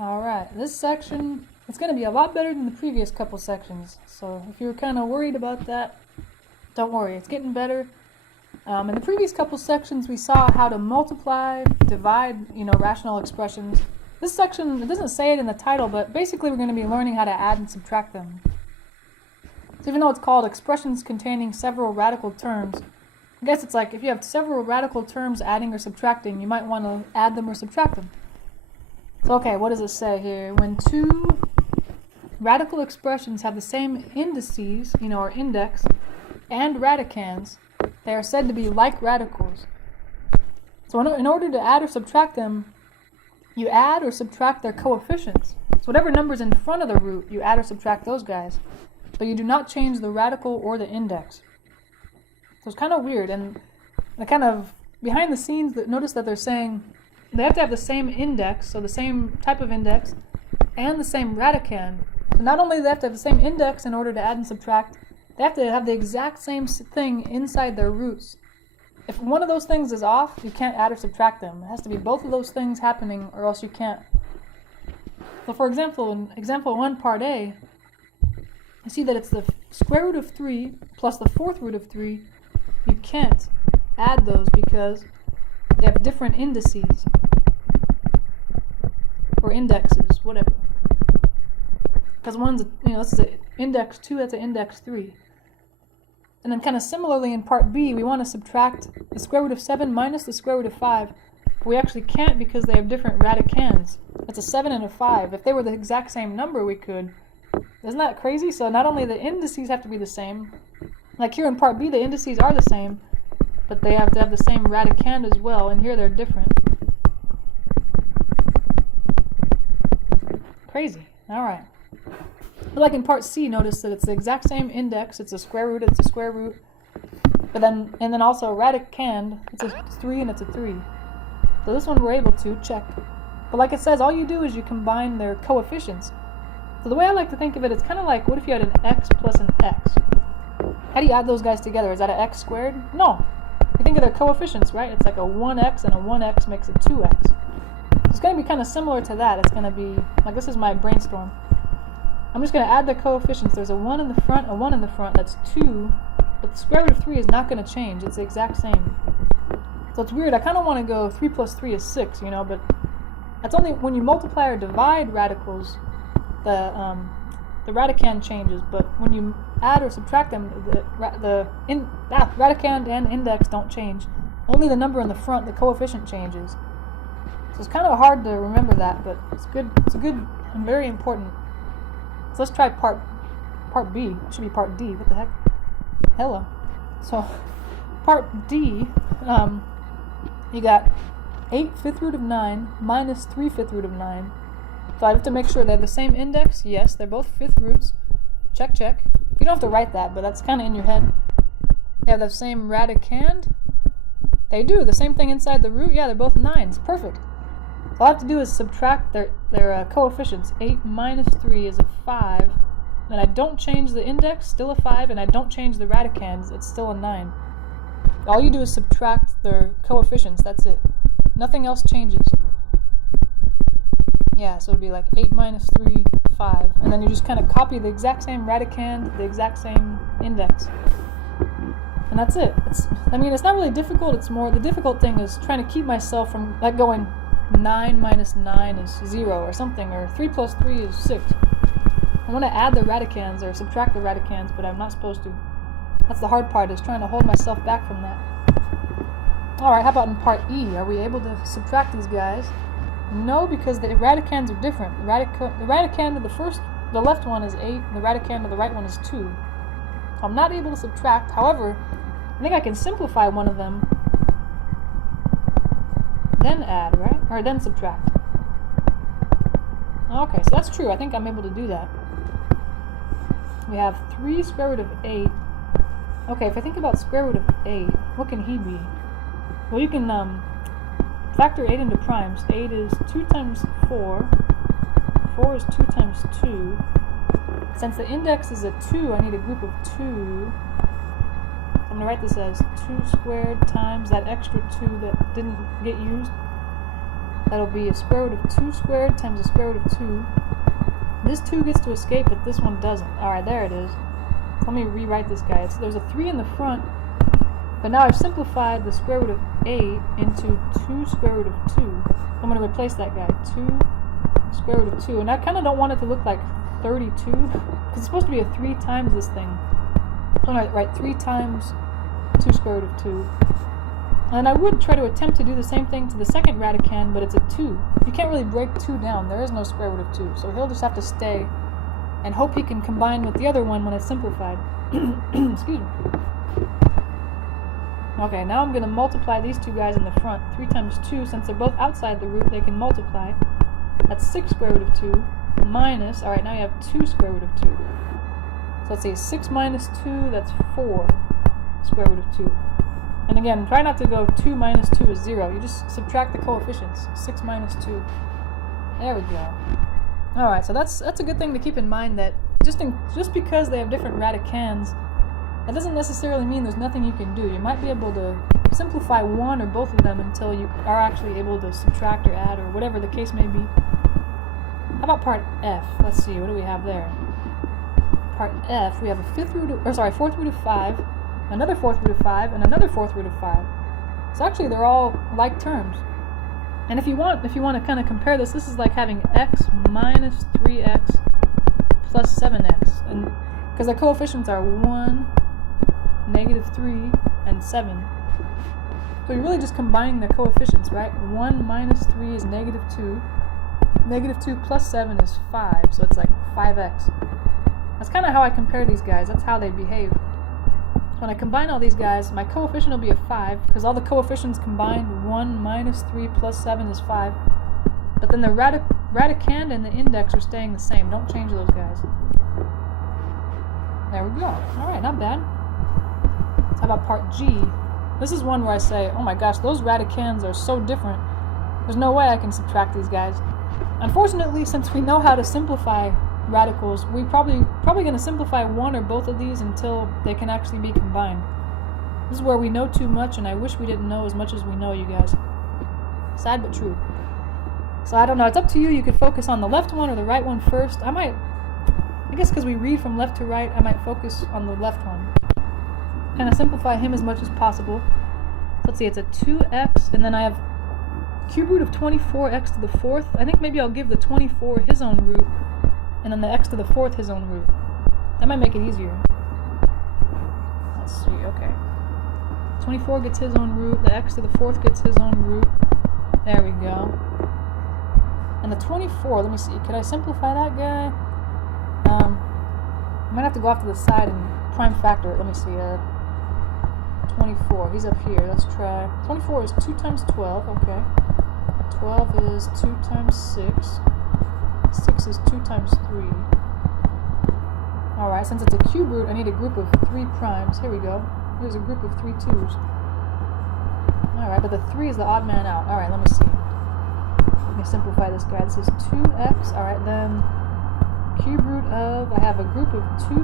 Alright, this section, it's going to be a lot better than the previous couple sections. So if you were kind of worried about that, don't worry, it's getting better. In the previous couple sections we saw how to multiply, divide, rational expressions. This section, it doesn't say it in the title, but basically we're going to be learning how to add and subtract them. So even though it's called expressions containing several radical terms, I guess it's like if you have several radical terms adding or subtracting, you might want to add them or subtract them. So okay, what does it say here? When two radical expressions have the same indices, or index, and radicands, they are said to be like radicals. So in order to add or subtract them, you add or subtract their coefficients. So whatever number's in front of the root, you add or subtract those guys. But you do not change the radical or the index. So it's kind of weird, and the kind of behind the scenes, notice that they're saying they have to have the same index, so the same type of index, and the same radicand. And not only do they have to have the same index in order to add and subtract, they have to have the exact same thing inside their roots. If one of those things is off, you can't add or subtract them. It has to be both of those things happening, or else you can't. So for example, in example 1, part A, you see that it's the square root of 3 plus the fourth root of 3. You can't add those because they have different indices. Or indexes, whatever. Because one's, this is an index 2, that's an index 3. And then kind of similarly in part B, we want to subtract the square root of 7 minus the square root of 5. But we actually can't because they have different radicands. It's a 7 and a 5. If they were the exact same number, we could. Isn't that crazy? So not only the indices have to be the same, like here in part B, the indices are the same, but they have to have the same radicand as well, and here they're different. Crazy. Alright. But like in part C, notice that it's the exact same index, it's a square root, but then also radicand, it's a 3 and it's a 3. So this one we're able to check. But like it says, all you do is you combine their coefficients. So the way I like to think of it, it's kind of like, what if you had an x plus an x? How do you add those guys together? Is that an x squared? No. You think of their coefficients, right? It's like a 1x and a 1x makes a 2x. It's going to be kind of similar to that. It's going to be, like this is my brainstorm. I'm just going to add the coefficients. There's a 1 in the front, a 1 in the front, that's 2. But the square root of 3 is not going to change. It's the exact same. So it's weird. I kind of want to go 3 plus 3 is 6, but that's only when you multiply or divide radicals, the radicand changes, but when you add or subtract them, radicand and index don't change. Only the number in the front, the coefficient changes. So it's kind of hard to remember that, but it's good. It's good and very important. So let's try part B. It should be part D. What the heck? Hello. So part D, you got 8 fifth root of 9 minus 3 fifth root of 9. So I have to make sure they have the same index. Yes, they're both fifth roots. Check, check. You don't have to write that, but that's kind of in your head. They have the same radicand. They do. The same thing inside the root. Yeah, they're both 9s. Perfect. So all I have to do is subtract their coefficients. 8 minus 3 is a 5. And I don't change the index, still a 5, and I don't change the radicands, it's still a 9. All you do is subtract their coefficients. That's it. Nothing else changes. Yeah, so it would be like 8 minus 3, 5. And then you just kind of copy the exact same radicand, the exact same index. And that's it. It's not really difficult. It's more, the difficult thing is trying to keep myself from like going 9 minus 9 is 0 or something, or 3 plus 3 is 6. I want to add the radicands or subtract the radicands, but I'm not supposed to. That's the hard part, is trying to hold myself back from that. Alright, how about in part E? Are we able to subtract these guys? No, because the radicands are different. The radicand of the left one is 8, and the radicand of the right one is 2. So I'm not able to subtract. However, I think I can simplify one of them, then add, right? Or then subtract. Okay, so that's true. I think I'm able to do that. We have 3 square root of 8. Okay, if I think about square root of 8, what can he be? Well, you can factor 8 into primes. 8 is 2 times 4. 4 is 2 times 2. Since the index is a 2, I need a group of 2. I'm going to write this as 2 squared times that extra 2 that didn't get used. That'll be a square root of 2 squared times the square root of 2. This 2 gets to escape, but this one doesn't. Alright, there it is. So let me rewrite this guy. There's a 3 in the front, but now I've simplified the square root of 8 into 2 square root of 2. I'm going to replace that guy. 2 square root of 2. And I kind of don't want it to look like 32, because it's supposed to be a 3 times this thing. So I'm going to write 3 times 2 square root of 2. And I would try to attempt to do the same thing to the second radicand, but it's a 2. You can't really break 2 down. There is no square root of 2. So he'll just have to stay and hope he can combine with the other one when it's simplified. Excuse me. Okay, now I'm going to multiply these two guys in the front. 3 times 2, since they're both outside the root, they can multiply. That's 6 square root of 2 minus, alright, now you have 2 square root of 2. So let's see, 6 minus 2, that's 4 square root of 2. And again, try not to go 2 minus 2 is 0. You just subtract the coefficients. 6 minus 2. There we go. Alright, so that's a good thing to keep in mind, that just because they have different radicands, that doesn't necessarily mean there's nothing you can do. You might be able to simplify one or both of them until you are actually able to subtract or add or whatever the case may be. How about part F? Let's see, what do we have there? Part F, we have a fourth root of 5, another fourth root of 5, and another fourth root of 5. So actually they're all like terms. And if you want to kind of compare this is like having x minus 3x plus 7x. And because the coefficients are 1, negative 3, and 7. So you're really just combining the coefficients, right? 1 minus 3 is negative 2. Negative 2 plus 7 is 5, so it's like 5x. That's kind of how I compare these guys. That's how they behave. When I combine all these guys, my coefficient will be a 5, because all the coefficients combined, 1 minus 3 plus 7 is 5. But then the radicand and the index are staying the same. Don't change those guys. There we go. Alright, not bad. How about part G? This is one where I say, oh my gosh, those radicands are so different. There's no way I can subtract these guys. Unfortunately, since we know how to simplify radicals, we're probably going to simplify one or both of these until they can actually be combined. This is where we know too much, and I wish we didn't know as much as we know, you guys. Sad but true. So I don't know, it's up to you. You could focus on the left one or the right one first. I guess because we read from left to right, I might focus on the left one. Kind of simplify him as much as possible. So let's see, it's a 2x, and then I have cube root of 24x to the 4th. I think maybe I'll give the 24 his own root, and then the x to the 4th his own root. That might make it easier. Let's see, okay. 24 gets his own root, the x to the 4th gets his own root. There we go. And the 24, let me see, could I simplify that guy? I might have to go off to the side and prime factor it. Let me see, 24, he's up here, let's try. 24 is 2 times 12, okay. 12 is 2 times 6. 6 is 2 times 3. Alright, since it's a cube root, I need a group of 3 primes. Here we go. Here's a group of 3 2's. Alright, but the 3 is the odd man out. Alright, let me see. Let me simplify this guy. This is 2x. Alright, then cube root of, I have a group of 3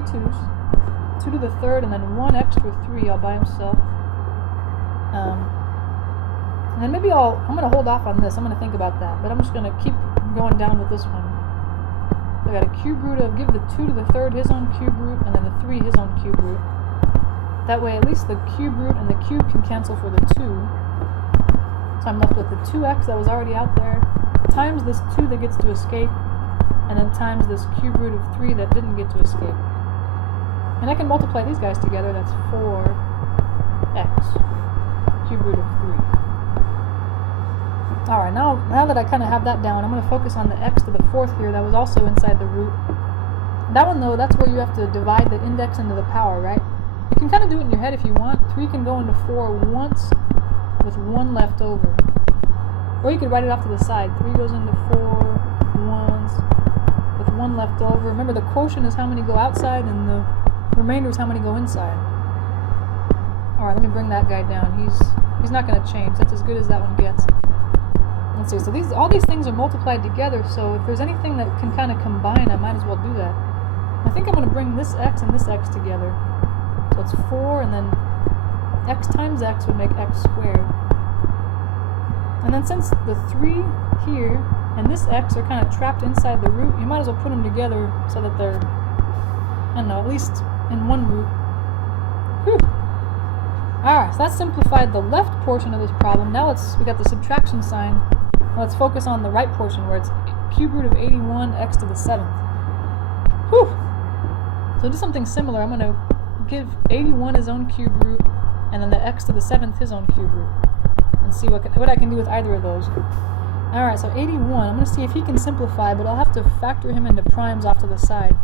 2's. 2 to the 3rd, and then 1 extra 3 all by himself. And then maybe I'm going to hold off on this. I'm going to think about that. But I'm just going to keep going down with this one. I got a cube root of, give the 2 to the 3rd his own cube root, and then the 3 his own cube root. That way at least the cube root and the cube can cancel for the 2. So I'm left with the 2x that was already out there, times this 2 that gets to escape, and then times this cube root of 3 that didn't get to escape. And I can multiply these guys together, that's 4x, cube root of 3. Alright, now that I kind of have that down, I'm going to focus on the x to the 4th here that was also inside the root. That one though, that's where you have to divide the index into the power, right? You can kind of do it in your head if you want. 3 can go into 4 once with 1 left over. Or you could write it off to the side. 3 goes into 4 once with 1 left over. Remember, the quotient is how many go outside and the remainder is how many go inside. Alright, let me bring that guy down. He's not going to change. That's as good as that one gets. Let's see, so all these things are multiplied together, so if there's anything that can kind of combine, I might as well do that. I think I'm going to bring this x and this x together. So it's 4, and then x times x would make x squared. And then since the 3 here and this x are kind of trapped inside the root, you might as well put them together so that they're, I don't know, at least in one root. Whew. Alright, so that simplified the left portion of this problem. Now we got the subtraction sign. Now let's focus on the right portion where it's cube root of 81 x to the 7th. Whew! So do something similar. I'm going to give 81 his own cube root, and then the x to the 7th his own cube root, and see what I can do with either of those. Alright, so 81, I'm going to see if he can simplify, but I'll have to factor him into primes off to the side.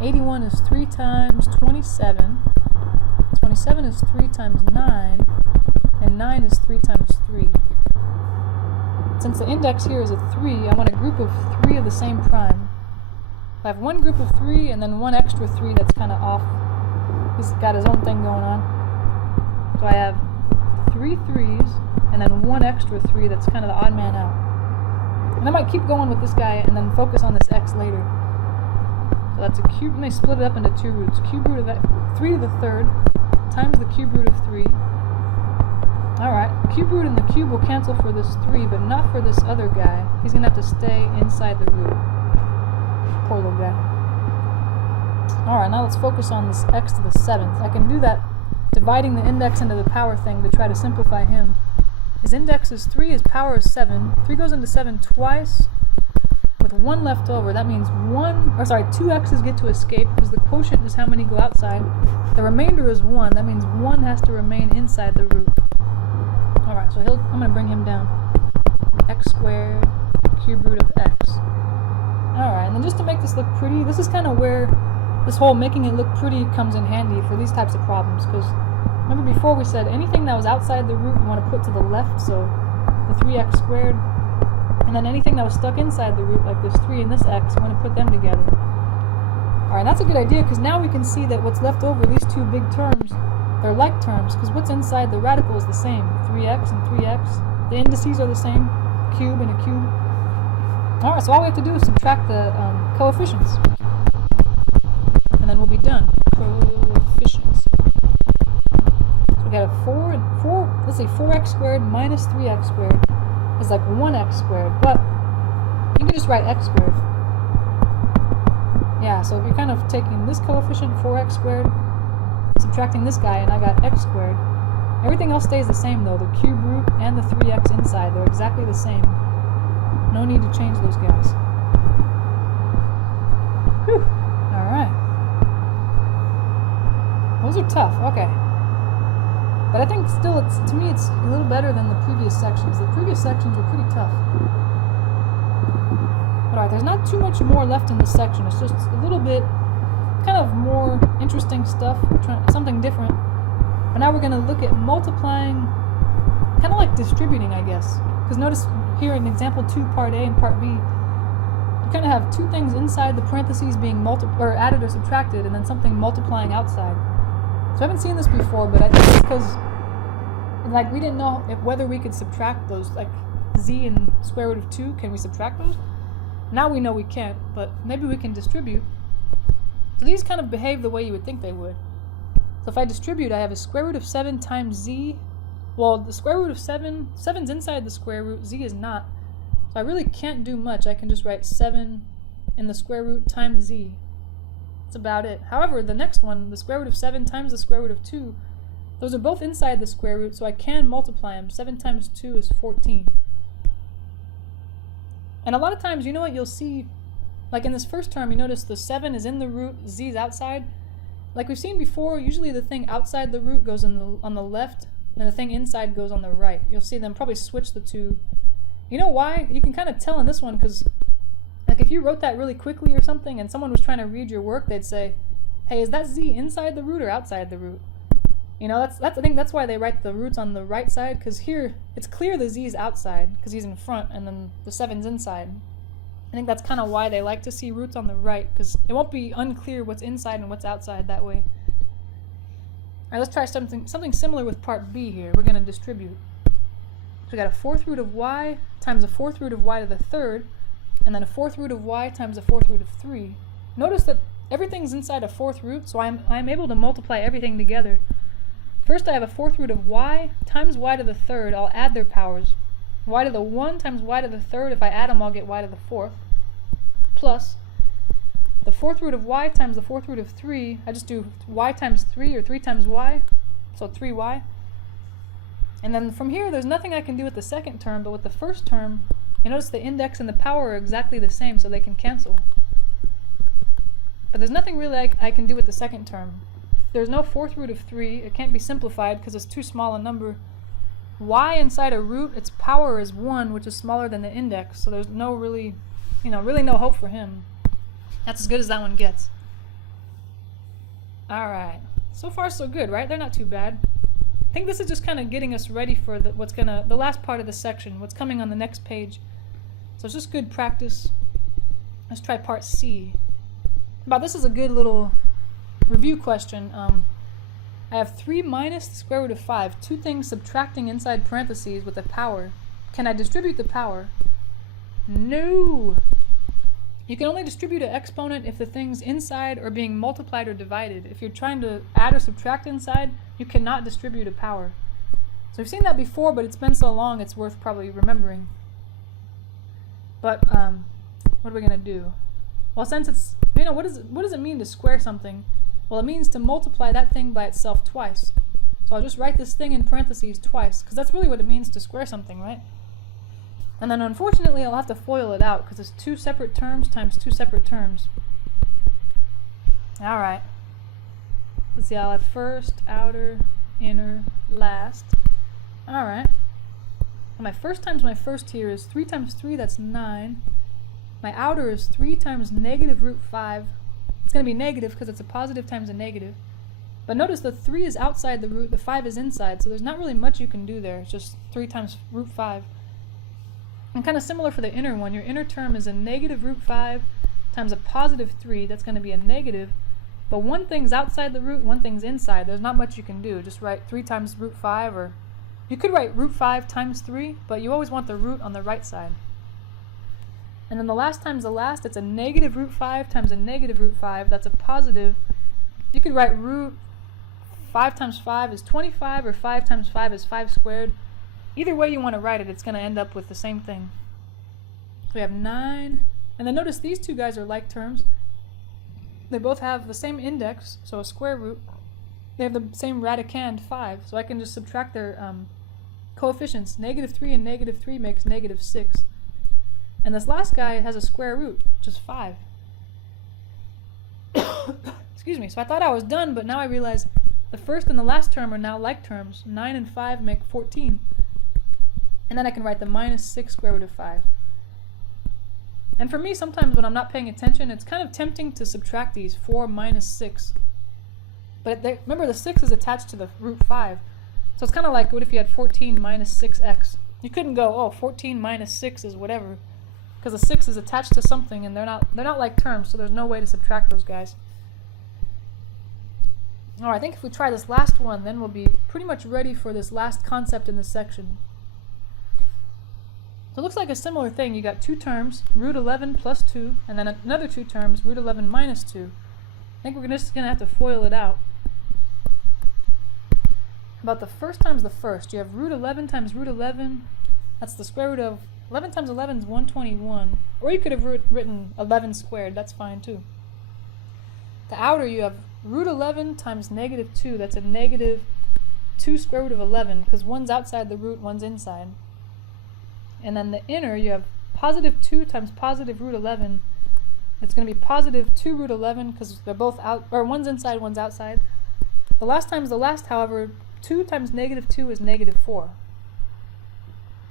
81 is 3 times 27, 27 is 3 times 9, and 9 is 3 times 3. Since the index here is a 3, I want a group of 3 of the same prime. I have one group of 3 and then one extra 3 that's kind of off. He's got his own thing going on. So I have 3 3s and then one extra 3 that's kind of the odd man out. And I might keep going with this guy and then focus on this x later. So that's a cube, and they split it up into 2 roots. Cube root of 3 to the 3rd times the cube root of 3. Alright, cube root and the cube will cancel for this 3, but not for this other guy. He's going to have to stay inside the root. Poor little guy. Alright, now let's focus on this x to the 7th. I can do that dividing the index into the power thing to try to simplify him. His index is 3, his power is 7. 3 goes into 7 twice with 1 left over. That means 2 x's get to escape because the quotient is how many go outside. The remainder is 1. That means 1 has to remain inside the root. Alright, so I'm going to bring him down. X squared cube root of x. Alright, and then just to make this look pretty, this is kind of where this whole making it look pretty comes in handy for these types of problems, because remember before we said anything that was outside the root you want to put to the left, so the 3x squared, and then anything that was stuck inside the root, like this 3 and this x, you want to put them together. Alright, that's a good idea, because now we can see that what's left over, these two big terms, they're like terms, because what's inside the radical is the same, 3x and 3x. The indices are the same, cube and a cube. Alright, so all we have to do is subtract the coefficients. And then we'll be done. Coefficients. So we got a let's say 4x squared minus 3x squared is like 1x squared, but you can just write x squared. Yeah, so if you're kind of taking this coefficient, 4x squared, subtracting this guy, and I got x squared. Everything else stays the same though, the cube root and the 3x inside, they're exactly the same. No need to change those guys. Whew. Alright. Those are tough, okay. But I think still, to me, it's a little better than the previous sections. The previous sections were pretty tough. But alright, there's not too much more left in this section. It's just a little bit, kind of more interesting stuff, something different. But now we're going to look at multiplying, kind of like distributing, I guess. Because notice here in example 2, part A and part B, you kind of have two things inside the parentheses being added or subtracted, and then something multiplying outside. So I haven't seen this before, but I think it's because like we didn't know whether we could subtract those, like z and square root of 2, can we subtract those? Now we know we can't, but maybe we can distribute. So these kind of behave the way you would think they would. So if I distribute, I have a square root of 7 times z. Well, the square root of 7's inside the square root, z is not. So I really can't do much. I can just write 7 in the square root times z. That's about it. However, the next one, the square root of 7 times the square root of 2, those are both inside the square root, so I can multiply them. 7 times 2 is 14. And a lot of times, you know what, you'll see, like in this first term, you notice the 7 is in the root, z is outside. Like we've seen before, usually the thing outside the root goes on the left, and the thing inside goes on the right. You'll see them probably switch the two. You know why? You can kind of tell in this one, because like if you wrote that really quickly or something and someone was trying to read your work, they'd say, hey, is that z inside the root or outside the root? You know, I think that's why they write the roots on the right side, because here it's clear the z is outside because he's in front and then the 7's inside. I think that's kind of why they like to see roots on the right, because it won't be unclear what's inside and what's outside that way. Alright, let's try something similar with part B here. We're going to distribute. So we got a 4th root of y times a 4th root of y to the 3rd, and then a 4th root of y times a 4th root of 3. Notice that everything's inside a 4th root, so I'm able to multiply everything together. First I have a 4th root of y times y to the 3rd. I'll add their powers. y to the 1 times y to the third. If I add them, I'll get y to the fourth. Plus the fourth root of y times the fourth root of 3. I just do y times 3, or 3 times y, so 3y. And then from here, there's nothing I can do with the second term, but with the first term, you notice the index and the power are exactly the same, so they can cancel. But there's nothing really I can do with the second term. There's no fourth root of 3. It can't be simplified because it's too small a number. Y inside a root, its power is 1, which is smaller than the index, so there's no really no hope for him. That's as good as that one gets. Alright, so far so good, right? They're not too bad. I think this is just kind of getting us ready for the last part of the section, what's coming on the next page. So it's just good practice. Let's try part C. This is a good little review question. I have 3 minus the square root of 5, two things subtracting inside parentheses with a power. Can I distribute the power? No! You can only distribute an exponent if the things inside are being multiplied or divided. If you're trying to add or subtract inside, you cannot distribute a power. So we've seen that before, but it's been so long it's worth probably remembering. But what are we going to do? Well, since it's, what does it mean to square something? Well, it means to multiply that thing by itself twice. So I'll just write this thing in parentheses twice, because that's really what it means to square something, right? And then unfortunately I'll have to FOIL it out, because it's 2 separate terms times 2 separate terms. Alright. Let's see, I'll have first, outer, inner, last. Alright. My first times my first here is 3 times 3, that's 9. My outer is 3 times negative root 5. It's going to be negative because it's a positive times a negative. But notice the 3 is outside the root, the 5 is inside, so there's not really much you can do there. It's just 3 times root 5. And kind of similar for the inner one. Your inner term is a negative root 5 times a positive 3. That's going to be a negative. But one thing's outside the root, one thing's inside. There's not much you can do. Just write 3 times root 5, or you could write root 5 times 3, but you always want the root on the right side. And then the last times the last, it's a negative root 5 times a negative root 5. That's a positive. You could write root 5 times 5 is 25, or 5 times 5 is 5 squared. Either way you want to write it, it's going to end up with the same thing. So we have 9. And then notice these two guys are like terms. They both have the same index, so a square root. They have the same radicand, 5. So I can just subtract their coefficients. Negative 3 and negative 3 makes negative 6. And this last guy has a square root, which is 5. Excuse me. So I thought I was done, but now I realize the first and the last term are now like terms. 9 and 5 make 14. And then I can write the minus 6 square root of 5. And for me, sometimes when I'm not paying attention, it's kind of tempting to subtract these. 4 minus 6. But remember, the 6 is attached to the root 5. So it's kind of like, what if you had 14 minus 6x? You couldn't go, oh, 14 minus 6 is whatever. Because the 6 is attached to something, and they're not like terms, so there's no way to subtract those guys. Alright, I think if we try this last one, then we'll be pretty much ready for this last concept in this section. So it looks like a similar thing. You got 2 terms, root 11 plus 2, and then another 2 terms, root 11 minus 2. I think we're just going to have to FOIL it out. About the first times the first, you have root 11 times root 11. That's the square root of 11 times 11 is 121. Or you could have written 11 squared. That's fine too. The outer, you have root 11 times negative 2. That's a negative 2 square root of 11, because one's outside the root, one's inside. And then the inner, you have positive 2 times positive root 11. It's going to be positive 2 root 11, because they're both out, or one's inside, one's outside. The last times the last, however, 2 times negative 2 is negative 4.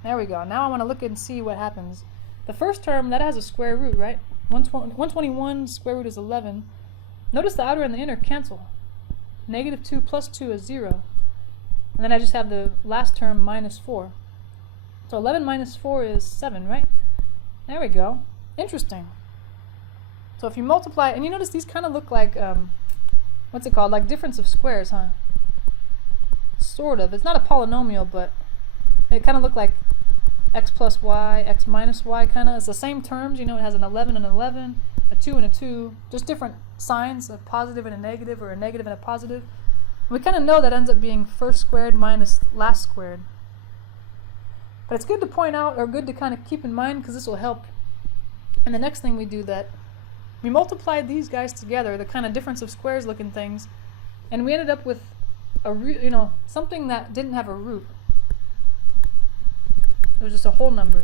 There we go. Now I want to look and see what happens. The first term, that has a square root, right? 121 square root is 11. Notice the outer and the inner cancel. Negative 2 plus 2 is 0. And then I just have the last term minus 4. So 11 minus 4 is 7, right? There we go. Interesting. So if you multiply, and you notice these kind of look like, what's it called? Like difference of squares, huh? Sort of. It's not a polynomial, but it kind of look like x plus y, x minus y kind of. It's the same terms, you know, it has an 11 and an 11, a 2 and a 2, just different signs, a positive and a negative, or a negative and a positive. We kind of know that ends up being first squared minus last squared. But it's good to point out, or good to kind of keep in mind, because this will help. And the next thing we do, that we multiplied these guys together, the kind of difference of squares looking things, and we ended up with a root, something that didn't have a root. It was just a whole number.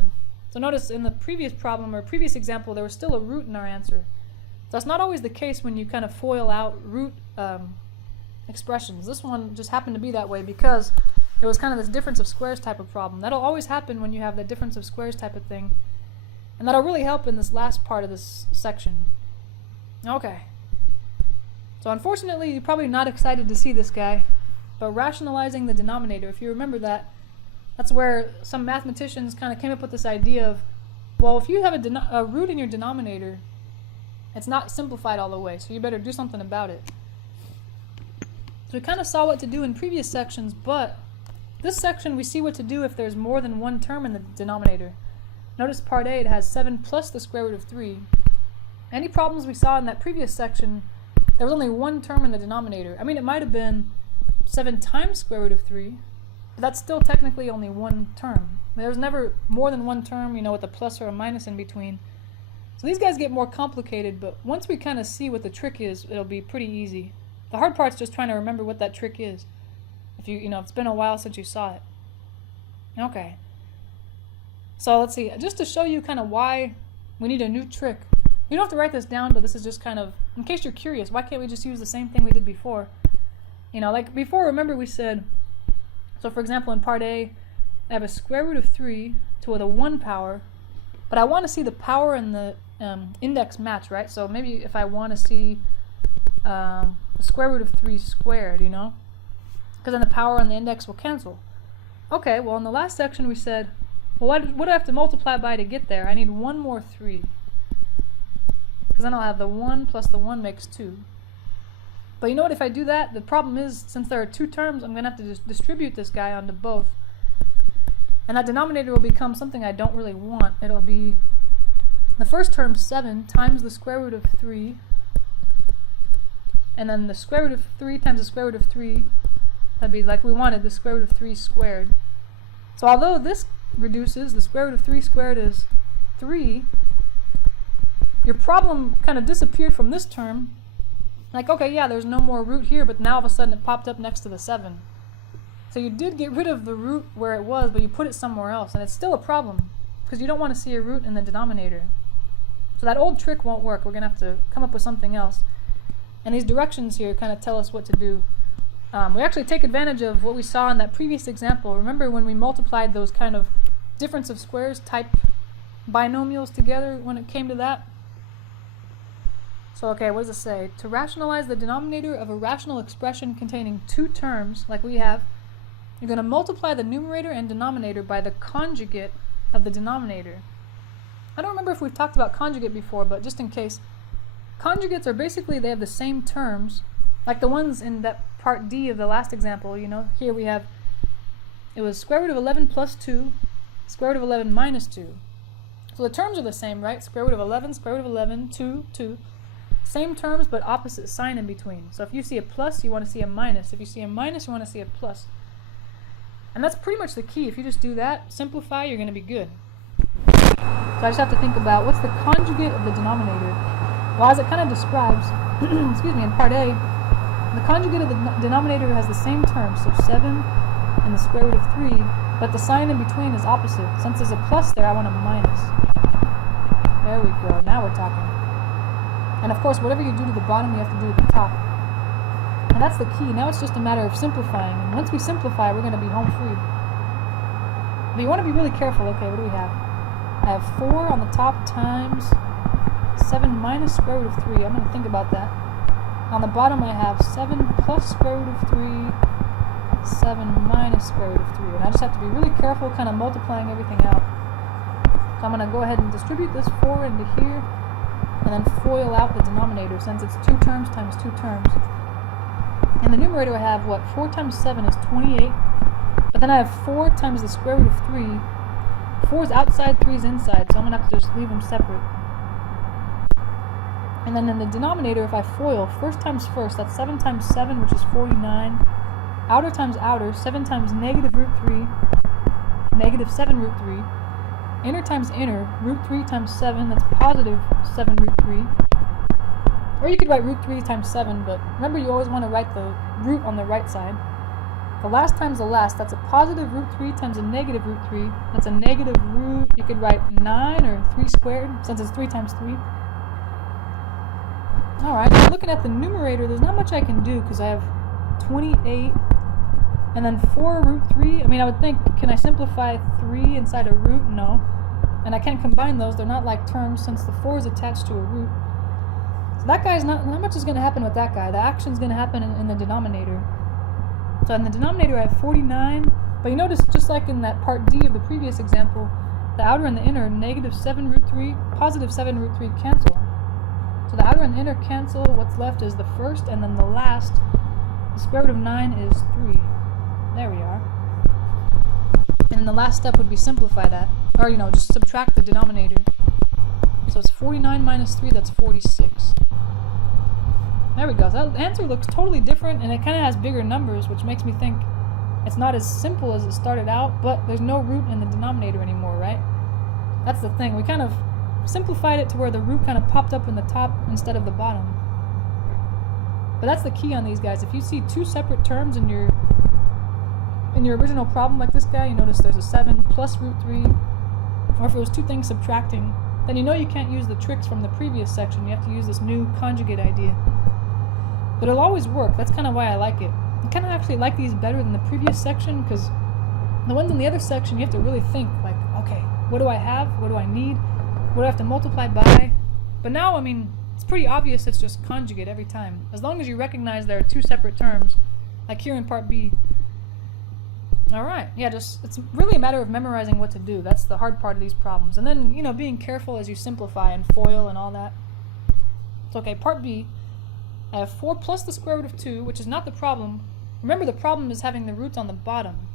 So notice in the previous problem, or previous example, there was still a root in our answer. So that's not always the case when you kind of FOIL out root expressions. This one just happened to be that way because it was kind of this difference of squares type of problem. That'll always happen when you have the difference of squares type of thing. And that'll really help in this last part of this section. Okay. So unfortunately, you're probably not excited to see this guy, but rationalizing the denominator, if you remember that, that's where some mathematicians kind of came up with this idea of, well, if you have a root in your denominator, it's not simplified all the way, so you better do something about it. So we kind of saw what to do in previous sections, but this section we see what to do if there's more than one term in the denominator. Notice part A, it has 7 plus the square root of 3. Any problems we saw in that previous section, there was only one term in the denominator. I mean, it might have been 7 times square root of 3, but that's still technically only one term. There was never more than one term, with a plus or a minus in between. So these guys get more complicated, but once we kind of see what the trick is, it'll be pretty easy. The hard part's just trying to remember what that trick is. If it's been a while since you saw it. Okay. So let's see, just to show you kind of why we need a new trick. You don't have to write this down, but this is just kind of, in case you're curious, why can't we just use the same thing we did before? Like before, remember we said, so for example in part A, I have a square root of 3 to the 1 power, but I want to see the power and the index match, right? So maybe if I want to see the square root of 3 squared, because then the power and the index will cancel. Okay, well in the last section we said, well, what do I have to multiply by to get there? I need one more 3. Because then I'll have the 1 plus the 1 makes 2. But you know what, if I do that, the problem is, since there are two terms, I'm going to have to just distribute this guy onto both. And that denominator will become something I don't really want. It'll be the first term, 7, times the square root of 3. And then the square root of 3 times the square root of 3. That'd be like we wanted, the square root of 3 squared. So although this reduces, the square root of 3 squared is 3, your problem kind of disappeared from this term. Like, okay, yeah, there's no more root here, but now all of a sudden it popped up next to the 7. So you did get rid of the root where it was, but you put it somewhere else, and it's still a problem, because you don't want to see a root in the denominator. So that old trick won't work. We're going to have to come up with something else. And these directions here kind of tell us what to do. We actually take advantage of what we saw in that previous example. Remember when we multiplied those kind of difference of squares type binomials together when it came to that? So okay, what does it say? To rationalize the denominator of a rational expression containing two terms, like we have, you're going to multiply the numerator and denominator by the conjugate of the denominator. I don't remember if we've talked about conjugate before, but just in case, conjugates are basically, they have the same terms, like the ones in that part D of the last example. Here we have, it was square root of 11 plus 2, square root of 11 minus 2. So the terms are the same, right? Square root of 11, square root of 11, 2, 2. Same terms, but opposite sign in between. So if you see a plus, you want to see a minus. If you see a minus, you want to see a plus. And that's pretty much the key. If you just do that, simplify, you're going to be good. So I just have to think about what's the conjugate of the denominator. Well, as it kind of describes, excuse me, in part A, the conjugate of the denominator has the same term, so 7 and the square root of 3, but the sign in between is opposite. Since there's a plus there, I want a minus. There we go. Now we're talking. And of course, whatever you do to the bottom, you have to do to the top. And that's the key. Now it's just a matter of simplifying. And once we simplify, we're going to be home free. But you want to be really careful. Okay, what do we have? I have 4 on the top times 7 minus square root of 3. I'm going to think about that. On the bottom, I have 7 plus square root of 3, 7 minus square root of 3. And I just have to be really careful kind of multiplying everything out. So I'm going to go ahead and distribute this 4 into here, and then FOIL out the denominator since it's 2 terms times 2 terms. In the numerator I have, 4 times 7 is 28, but then I have 4 times the square root of 3. 4 is outside, 3 is inside, so I'm going to have to just leave them separate. And then in the denominator, if I FOIL, first times first, that's 7 times 7, which is 49. Outer times outer, 7 times negative root 3. negative 7 root 3. Inner times inner, root 3 times 7, that's positive 7 root 3. Or you could write root 3 times 7, but remember you always want to write the root on the right side. The last times the last, that's a positive root 3 times a negative root 3. That's a negative root, you could write 9 or 3 squared, since it's 3 times 3. Alright, now looking at the numerator, there's not much I can do because I have 28 and then 4 root 3. I mean, I would think, can I simplify 3 inside a root? No. And I can't combine those, they're not like terms since the 4 is attached to a root. So that guy's not much is going to happen with that guy. The action's going to happen in the denominator. So in the denominator I have 49, but you notice just like in that part D of the previous example, the outer and the inner, negative 7 root 3, positive 7 root 3 cancel. So the outer and the inner cancel, what's left is the first, and then the last, the square root of 9 is 3. There we are. And then the last step would be simplify that, or just subtract the denominator. So it's 49 minus 3, that's 46. There we go. So that answer looks totally different, and it kind of has bigger numbers, which makes me think it's not as simple as it started out, but there's no root in the denominator anymore, right? That's the thing. We kind of simplified it to where the root kind of popped up in the top instead of the bottom. But that's the key on these guys. If you see two separate terms in your original problem like this guy, you notice there's a 7 plus root 3, or if it was two things subtracting, then you know you can't use the tricks from the previous section. You have to use this new conjugate idea. But it'll always work. That's kind of why I like it. I kind of actually like these better than the previous section, because the ones in the other section you have to really think, like, okay, what do I have? What do I need? What do I have to multiply by? But now, I mean, it's pretty obvious it's just conjugate every time. As long as you recognize there are two separate terms, like here in part B. Alright, yeah, it's really a matter of memorizing what to do. That's the hard part of these problems. And then, being careful as you simplify and FOIL and all that. So, okay, part B. I have 4 plus the square root of 2, which is not the problem. Remember, the problem is having the roots on the bottom.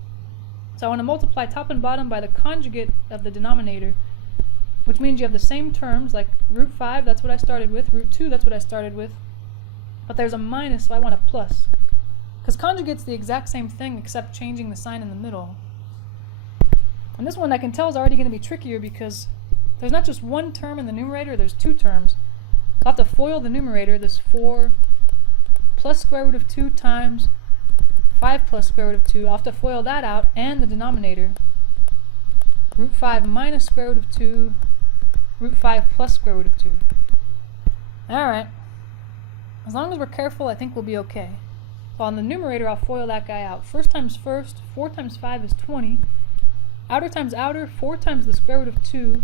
So I want to multiply top and bottom by the conjugate of the denominator, which means you have the same terms, like root 5, that's what I started with, root 2, that's what I started with, but there's a minus, so I want a plus. Because conjugate's the exact same thing, except changing the sign in the middle. And this one I can tell is already going to be trickier because there's not just one term in the numerator, there's two terms. I'll have to FOIL the numerator, this 4 plus square root of 2 times 5 plus square root of 2. I'll have to FOIL that out, and the denominator. Root 5 minus square root of 2, root 5 plus square root of 2. Alright. As long as we're careful, I think we'll be okay. So on the numerator, I'll FOIL that guy out. First times first, 4 times 5 is 20. Outer times outer, 4 times the square root of 2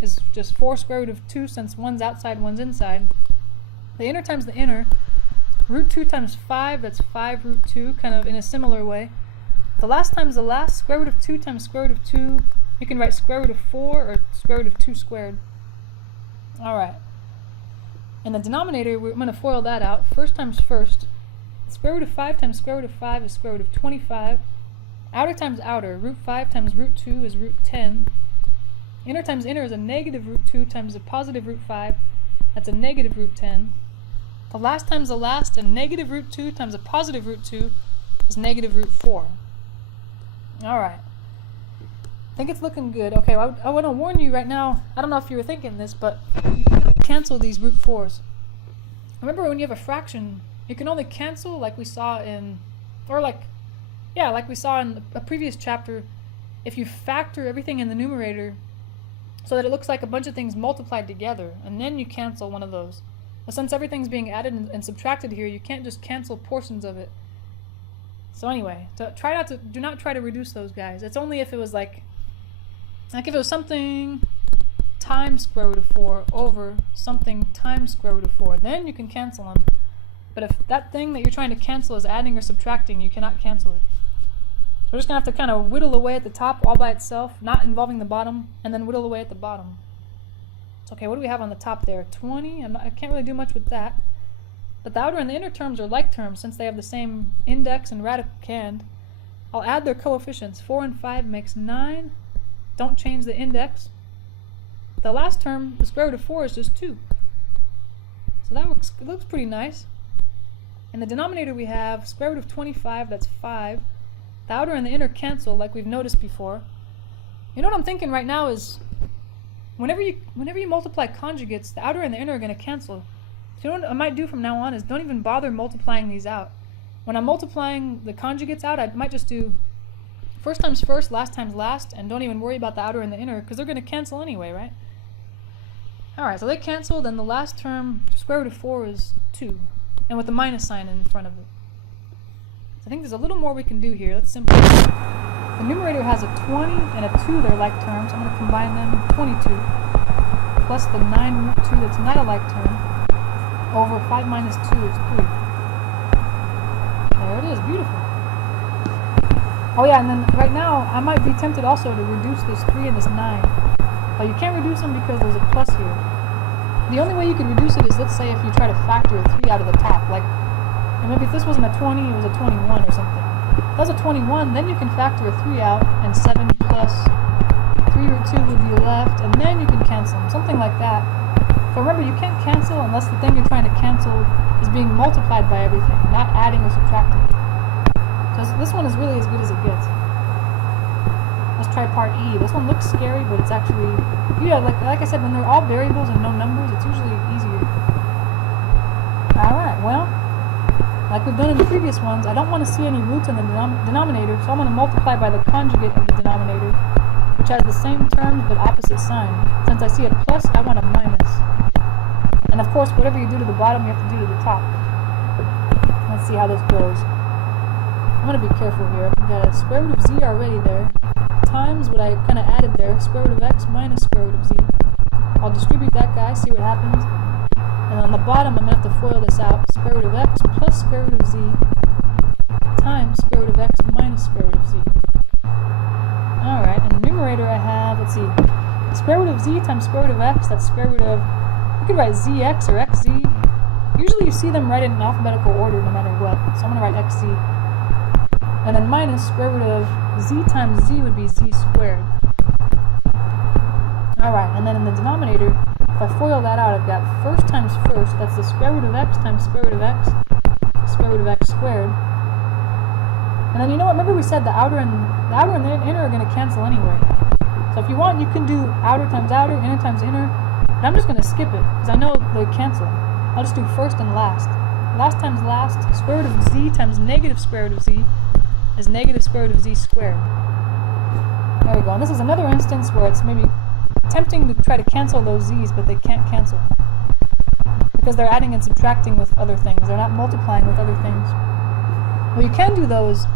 is just 4 square root of 2 since one's outside, one's inside. The inner times the inner, root 2 times 5, that's 5 root 2, kind of in a similar way. The last times the last, square root of 2 times square root of 2, you can write square root of 4 or square root of 2 squared. Alright. In the denominator, I'm going to FOIL that out. First times first. Square root of 5 times square root of 5 is square root of 25. Outer times outer, root 5 times root 2 is root 10. Inner times inner is a negative root 2 times a positive root 5. That's a negative root 10. The last times the last, a negative root 2 times a positive root 2 is negative root 4. Alright. I think it's looking good. Okay, well, I want to warn you right now, I don't know if you were thinking this, but you cannot cancel these root 4s. Remember when you have a fraction, you can only cancel like we saw in, like we saw in a previous chapter, if you factor everything in the numerator so that it looks like a bunch of things multiplied together, and then you cancel one of those. But since everything's being added and subtracted here, you can't just cancel portions of it. So anyway, do not try to reduce those guys. It's only if it was like if it was something times square root of 4 over something times square root of 4, then you can cancel them. But if that thing that you're trying to cancel is adding or subtracting, you cannot cancel it. So we're just going to have to kind of whittle away at the top all by itself, not involving the bottom, and then whittle away at the bottom. So, okay, what do we have on the top there? 20? I can't really do much with that. But the outer and the inner terms are like terms since they have the same index and radicand. I'll add their coefficients. 4 and 5 makes 9. Don't change the index. The last term, the square root of 4, is just 2. So that looks pretty nice. In the denominator we have square root of 25, that's 5. The outer and the inner cancel like we've noticed before. You know what I'm thinking right now is, whenever you multiply conjugates, the outer and the inner are going to cancel. So you know what I might do from now on is don't even bother multiplying these out. When I'm multiplying the conjugates out, I might just do first times first, last times last, and don't even worry about the outer and the inner, because they're going to cancel anyway, right? Alright, so they cancel, then the last term, square root of 4 is 2, and with the minus sign in front of it. So I think there's a little more we can do here. Let's simplify. The numerator has a 20 and a 2, they're like terms. I'm going to combine them, 22, plus the 9 root 2 that's not a like term, over 5 minus 2 is 3. There it is, beautiful. Oh yeah, and then right now, I might be tempted also to reduce this 3 and this 9. But you can't reduce them because there's a plus here. The only way you can reduce it is, let's say, if you try to factor a 3 out of the top. Like, and maybe if this wasn't a 20, it was a 21 or something. If that was a 21, then you can factor a 3 out, and 7 plus 3 root 2 would be left, and then you can cancel them, something like that. But remember, you can't cancel unless the thing you're trying to cancel is being multiplied by everything, not adding or subtracting. Because this one is really as good as it gets. Let's try part E. This one looks scary, but it's actually, yeah, like I said, when they're all variables and no numbers, it's usually easier. Alright, well, like we've done in the previous ones, I don't want to see any roots in the denominator, so I'm going to multiply by the conjugate of the denominator, which has the same terms but opposite sign. Since I see a plus, I want a minus. And of course, whatever you do to the bottom, you have to do to the top. Let's see how this goes. I'm going to be careful here. I've got a square root of z already there, times what I kind of added there, square root of x minus square root of z. I'll distribute that guy, see what happens. And on the bottom, I'm going to have to FOIL this out. Square root of x plus square root of z times square root of x minus square root of z. Alright, and the numerator I have, let's see, square root of z times square root of x, that's square root of, you could write zx or xz. Usually you see them right in alphabetical order no matter what, so I'm going to write xz. And then minus square root of z times z would be z squared. Alright, and then in the denominator, if I FOIL that out, I've got first times first, that's the square root of x times square root of x, square root of x squared. And then you know what, remember we said the outer and the inner are going to cancel anyway. So if you want, you can do outer times outer, inner times inner, but I'm just going to skip it, because I know they cancel. I'll just do first and last. Last times last, square root of z times negative square root of z is negative square root of z squared. There we go. And this is another instance where it's maybe tempting to try to cancel those z's, but they can't cancel. Because they're adding and subtracting with other things. They're not multiplying with other things. What you can do, though, is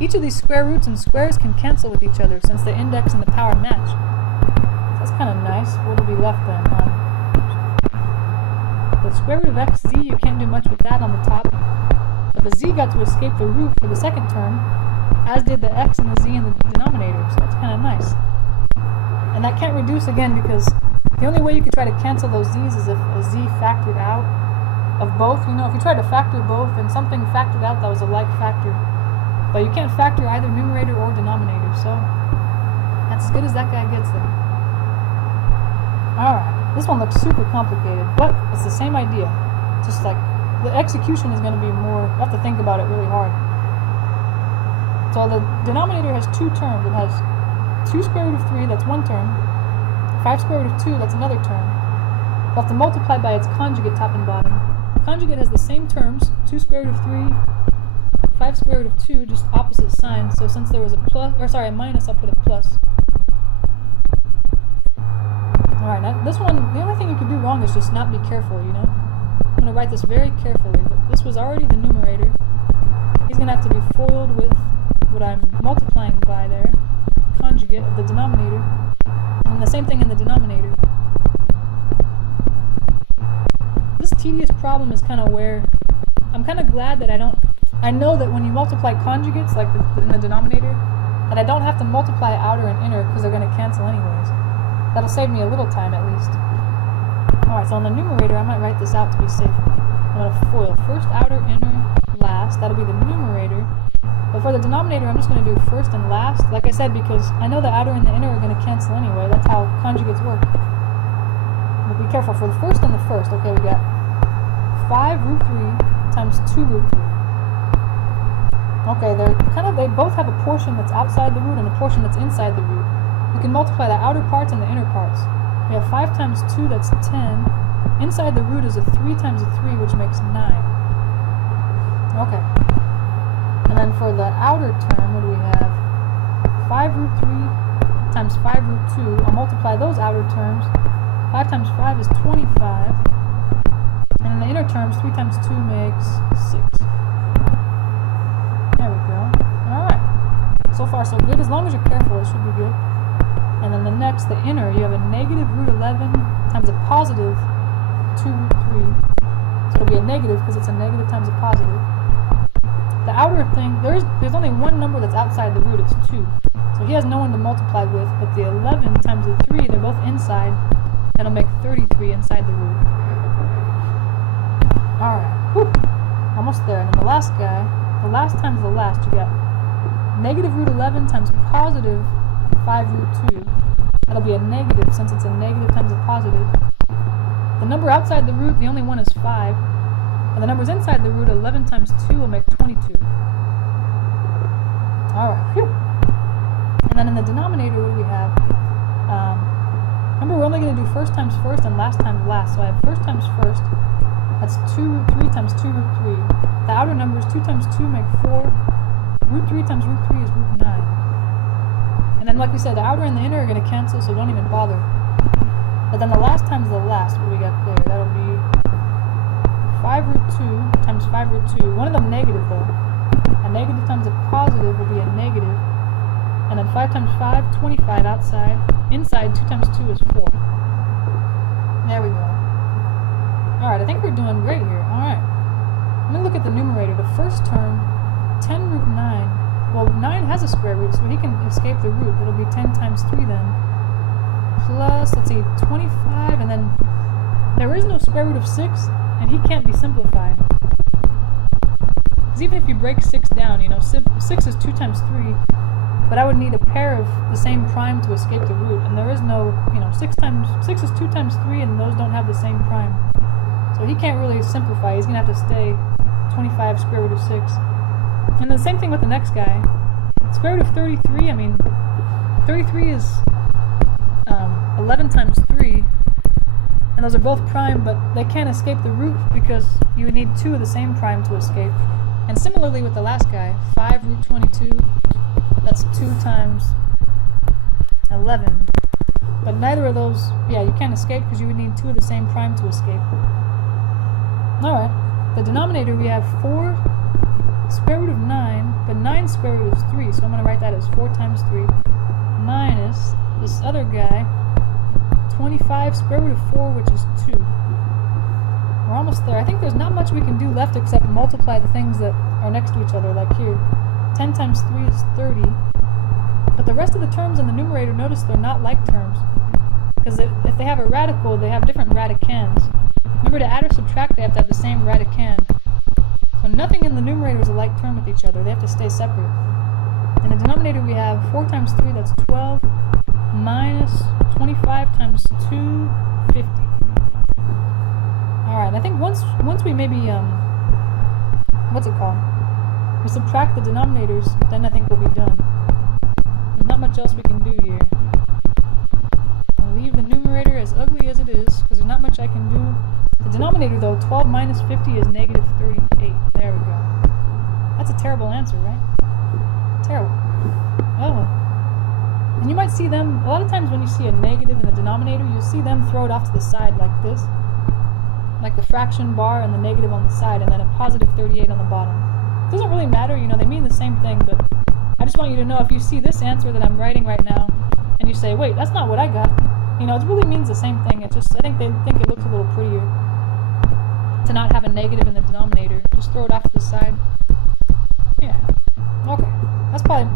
each of these square roots and squares can cancel with each other, since the index and the power match. So that's kind of nice. What will be left then? The square root of xz, you can't do much with that on the top. But the z got to escape the root for the second term, as did the x and the z in the denominator, so that's kind of nice. And that can't reduce again because the only way you could try to cancel those z's is if a z factored out of both. You know, if you tried to factor both and something factored out that was a like factor. But you can't factor either numerator or denominator, so that's as good as that guy gets there. Alright, this one looks super complicated, but it's the same idea. Just like, the execution is going to be more, you have to think about it really hard. So the denominator has two terms. It has 2 square root of 3, that's one term. 5 square root of 2, that's another term. We'll have to multiply by its conjugate top and bottom. The conjugate has the same terms, 2 square root of 3, 5 square root of 2, just opposite signs. So since there was a minus, I'll put a plus. Alright, now this one, the only thing you could do wrong is just not be careful, you know? I'm going to write this very carefully. This was already the numerator. He's going to have to be FOILed with what I'm multiplying by there, conjugate of the denominator, and then the same thing in the denominator. This tedious problem is kind of where I'm kind of glad that I know that when you multiply conjugates, like in the denominator, that I don't have to multiply outer and inner because they're going to cancel anyways. That'll save me a little time at least. Alright, so on the numerator, I might write this out to be safe. I'm going to FOIL first, outer, inner, last. That'll be the numerator. But for the denominator, I'm just going to do first and last, like I said, because I know the outer and the inner are going to cancel anyway. That's how conjugates work. But be careful. For the first and the first, okay, we got 5 root 3 times 2 root 3. Okay, they both have a portion that's outside the root and a portion that's inside the root. we can multiply the outer parts and the inner parts. We have 5 times 2, that's 10. Inside the root is a 3 times a 3, which makes 9. Okay. And then for the outer term, what do we have? 5 root 3 times 5 root 2. I'll multiply those outer terms. 5 times 5 is 25. And in the inner terms, 3 times 2 makes 6. There we go. Alright. So far so good. As long as you're careful, it should be good. And then the next, the inner, you have a negative root 11 times a positive 2 root 3. So it'll be a negative because it's a negative times a positive. The outer thing, there's only one number that's outside the root, it's 2. So he has no one to multiply with, but the 11 times the 3, they're both inside. That'll make 33 inside the root. Alright, whew, almost there. And then the last guy, the last times the last, you got negative root 11 times positive 5 root 2. That'll be a negative since it's a negative times a positive. The number outside the root, the only one is 5. And the numbers inside the root, 11 times 2 will make 22. Alright, phew. And then in the denominator, what do we have? Remember, we're only going to do first times first and last times last. So I have first times first. That's 2 root 3 times 2 root 3. The outer numbers, 2 times 2 make 4. Root 3 times root 3 is root 9. And then, like we said, the outer and the inner are going to cancel, so don't even bother. But then the last times the last, what do we got there? That'll be 5 root 2 times 5 root 2. One of them negative, though. A negative times a positive will be a negative. And then 5 times 5, 25 outside. Inside, 2 times 2 is 4. There we go. Alright, I think we're doing great here. Alright. Let me look at the numerator. The first term, 10 root 9. Well, 9 has a square root, so he can escape the root. It'll be 10 times 3 then. Plus, let's see, 25, and then there is no square root of 6, and he can't be simplified. Because even if you break 6 down, 6 is 2 times 3, but I would need a pair of the same prime to escape the root, and there is no, 6 is 2 times 3, and those don't have the same prime. So he can't really simplify. He's going to have to stay 25 square root of 6. And the same thing with the next guy. Square root of 33, 33 is 11 times 3, and those are both prime, but they can't escape the root because you would need 2 of the same prime to escape. And similarly with the last guy, 5 root 22, that's 2 times 11. But neither of those, you can't escape because you would need 2 of the same prime to escape. Alright, the denominator we have 4 square root of 9, but 9 square root is 3, so I'm going to write that as 4 times 3 minus this other guy, 25 square root of 4, which is 2. We're almost there. I think there's not much we can do left except multiply the things that are next to each other, like here. 10 times 3 is 30. But the rest of the terms in the numerator, notice they're not like terms. Because if they have a radical, they have different radicands. Remember, to add or subtract, they have to have the same radicand. So nothing in the numerator is a like term with each other. They have to stay separate. In the denominator, we have 4 times 3, that's 12, minus 25 times 2, 50. Alright, I think once we maybe, what's it called? We subtract the denominators, then I think we'll be done. There's not much else we can do here. I'll leave the numerator as ugly as it is, because there's not much I can do. The denominator, though, 12 minus 50 is negative 38. There we go. That's a terrible answer, right? Terrible. Oh. And you might see them, a lot of times when you see a negative in the denominator, you'll see them throw it off to the side like this. Like the fraction bar and the negative on the side, and then a positive 38 on the bottom. It doesn't really matter, they mean the same thing, but I just want you to know if you see this answer that I'm writing right now, and you say, wait, that's not what I got. It really means the same thing. It's just, I think they think it looks a little prettier to not have a negative in the denominator. Just throw it off to the side. Yeah. Okay. That's probably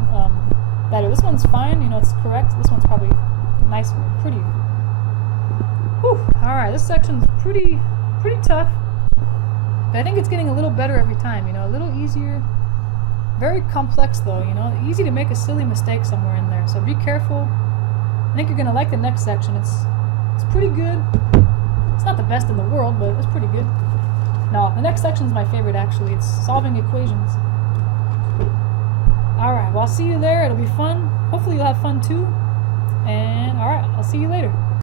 better. This one's fine, it's correct. This one's probably nicer, prettier. Whew. Alright, this section's pretty tough. But I think it's getting a little better every time, a little easier. Very complex though, easy to make a silly mistake somewhere in there. So be careful. I think you're going to like the next section. It's pretty good. It's not the best in the world, but it's pretty good. No, the next section is my favorite actually. It's solving equations. Alright, well I'll see you there. It'll be fun. Hopefully you'll have fun too. And alright, I'll see you later.